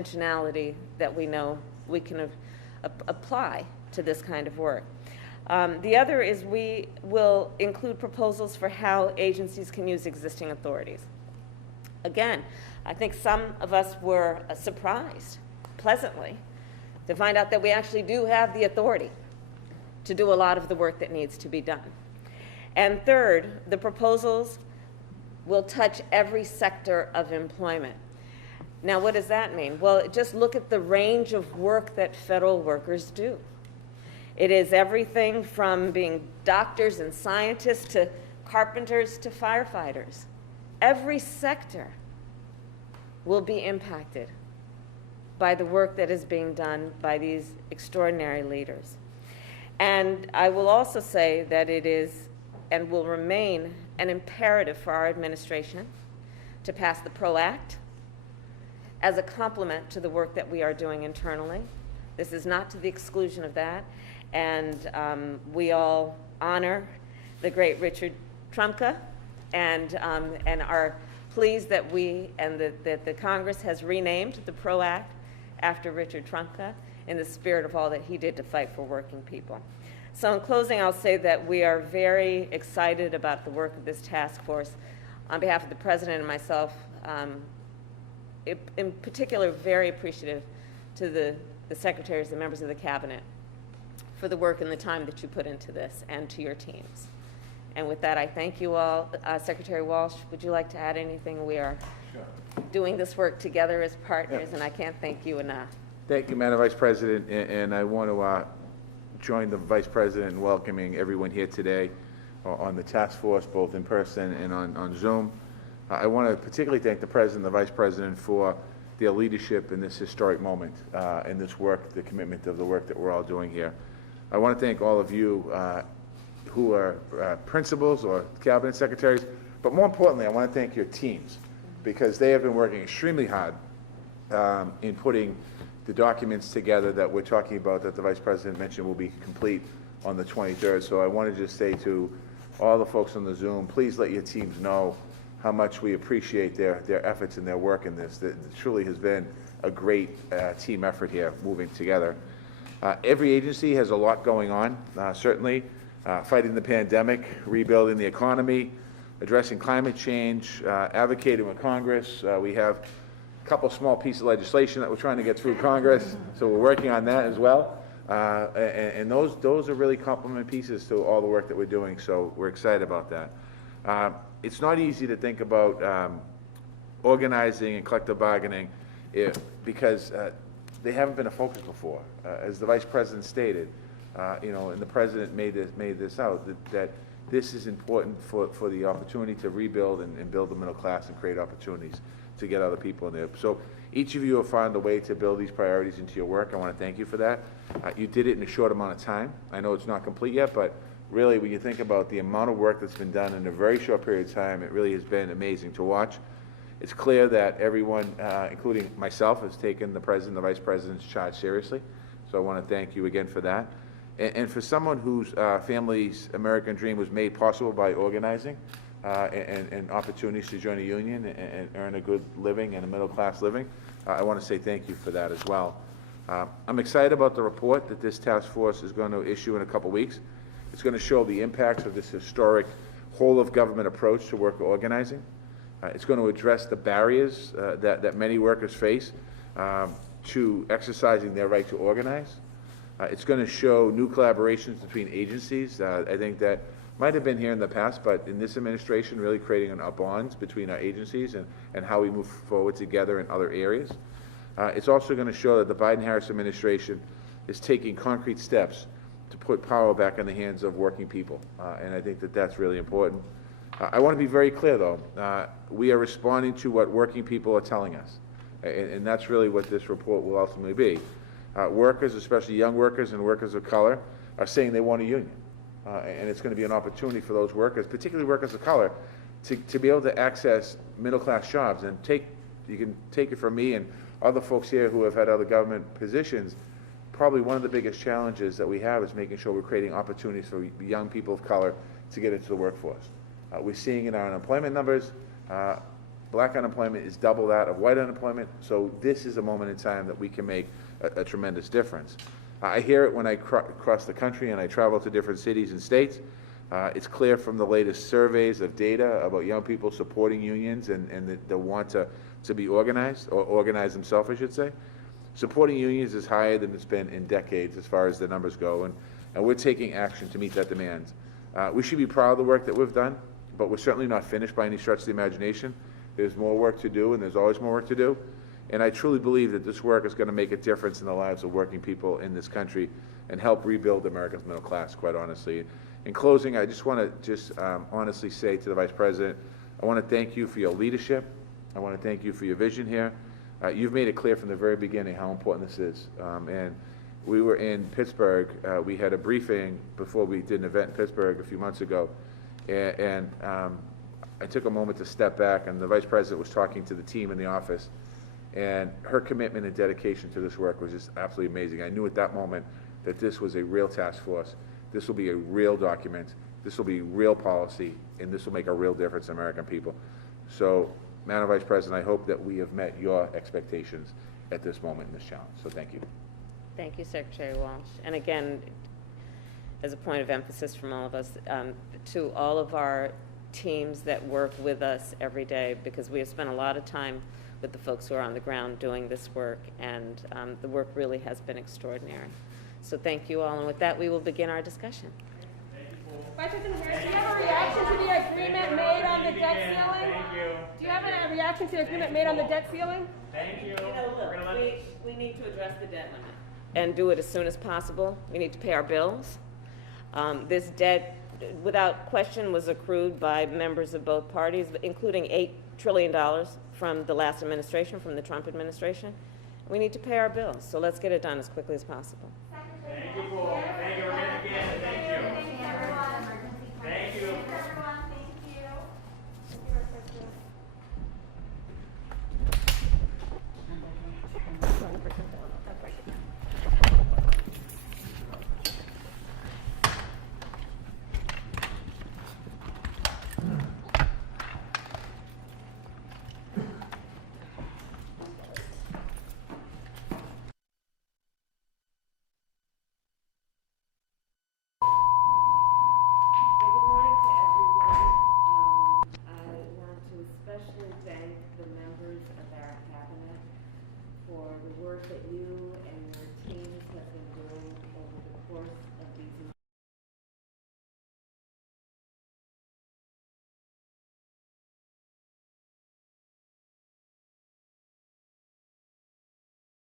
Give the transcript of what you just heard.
intentionality that we know we can apply to this kind of work. The other is we will include proposals for how agencies can use existing authorities. Again, I think some of us were surprised, pleasantly, to find out that we actually do have the authority to do a lot of the work that needs to be done. And third, the proposals will touch every sector of employment. Now, what does that mean? Well, just look at the range of work that federal workers do. It is everything from being doctors and scientists to carpenters to firefighters. Every sector will be impacted by the work that is being done by these extraordinary leaders. And I will also say that it is and will remain an imperative for our administration to pass the PRO Act as a complement to the work that we are doing internally. This is not to the exclusion of that. And we all honor the great Richard Trumka and are pleased that that the Congress has renamed the PRO Act after Richard Trumka in the spirit of all that he did to fight for working people. So in closing, I'll say that we are very excited about the work of this task force. On behalf of the President and myself, in particular, very appreciative to the secretaries, the members of the cabinet, for the work and the time that you put into this, and to your teams. And with that, I thank you all. Secretary Walsh, would you like to add anything? We are doing this work together as partners, and I can't thank you enough. Thank you, Madam Vice President, and I want to join the Vice President in welcoming everyone here today on the task force, both in person and on Zoom. I want to particularly thank the President and the Vice President for their leadership in this historic moment, in this work, the commitment of the work that we're all doing here. I want to thank all of you who are principals or cabinet secretaries, but more importantly, I want to thank your teams, because they have been working extremely hard in putting the documents together that we're talking about, that the Vice President mentioned will be complete on the 23rd. So I want to just say to all the folks on the Zoom, please let your teams know how much we appreciate their efforts and their work in this. It truly has been a great team effort here, moving together. Every agency has a lot going on, certainly. Fighting the pandemic, rebuilding the economy, addressing climate change, advocating with Congress. We have a couple small pieces of legislation that we're trying to get through Congress, so we're working on that as well. And those are really complement pieces to all the work that we're doing, so we're excited about that. It's not easy to think about organizing and collective bargaining because they haven't been a focus before. As the Vice President stated, and the President made this out, that this is important for the opportunity to rebuild and build the middle class and create opportunities to get other people in there. So each of you have found a way to build these priorities into your work. I want to thank you for that. You did it in a short amount of time. I know it's not complete yet, but really when you think about the amount of work that's been done in a very short period of time, it really has been amazing to watch. It's clear that everyone, including myself, has taken the President and the Vice President's charge seriously. So I want to thank you again for that. And for someone whose family's American dream was made possible by organizing and opportunities to join a union and earn a good living and a middle-class living, I want to say thank you for that as well. I'm excited about the report that this task force is going to issue in a couple weeks. It's going to show the impacts of this historic whole-of-government approach to worker organizing. It's going to address the barriers that many workers face to exercising their right to organize. It's going to show new collaborations between agencies. I think that might have been here in the past, but in this administration, really creating a bond between our agencies and how we move forward together in other areas. It's also going to show that the Biden-Harris administration is taking concrete steps to put power back in the hands of working people, and I think that that's really important. I want to be very clear, though. We are responding to what working people are telling us, and that's really what this report will ultimately be. Workers, especially young workers and workers of color, are saying they want a union. And it's going to be an opportunity for those workers, particularly workers of color, to be able to access middle-class jobs. And you can take it from me and other folks here who have had other government positions. Probably one of the biggest challenges that we have is making sure we're creating opportunities for young people of color to get into the workforce. We're seeing in our unemployment numbers, Black unemployment is double that of white unemployment, so this is a moment in time that we can make a tremendous difference. I hear it when I cross the country and I travel to different cities and states. It's clear from the latest surveys of data about young people supporting unions and the want to be organized, or organize themselves, I should say. Supporting unions is higher than it's been in decades as far as the numbers go, and we're taking action to meet that demand. We should be proud of the work that we've done, but we're certainly not finished by any stretch of the imagination. There's more work to do, and there's always more work to do. And I truly believe that this work is going to make a difference in the lives of working people in this country and help rebuild America's middle class, quite honestly. In closing, I just want to honestly say to the Vice President, I want to thank you for your leadership. I want to thank you for your vision here. You've made it clear from the very beginning how important this is. And we were in Pittsburgh. We had a briefing before we did an event in Pittsburgh a few months ago. And I took a moment to step back, and the Vice President was talking to the team in the office. And her commitment and dedication to this work was just absolutely amazing. I knew at that moment that this was a real task force. This will be a real document. This will be real policy, and this will make a real difference in American people. So, Madam Vice President, I hope that we have met your expectations at this moment in this challenge. So thank you. Thank you, Secretary Walsh. And again, as a point of emphasis from all of us, to all of our teams that work with us every day, because we have spent a lot of time with the folks who are on the ground doing this work, and the work really has been extraordinary. So thank you all, and with that, we will begin our discussion. Vice President Harris, do you have a reaction to the agreement made on the debt ceiling? Thank you. Do you have a reaction to the agreement made on the debt ceiling? Thank you. We need to address the debt limit and do it as soon as possible. We need to pay our bills. This debt, without question, was accrued by members of both parties, including $8 trillion from the last administration, from the Trump administration. We need to pay our bills, so let's get it done as quickly as possible. Thank you, Paul. Thank you. We're going to begin. Thank you. Thank you. Good morning to everyone. I want to especially thank the members of our cabinet for the work that you and your teams have been doing over the course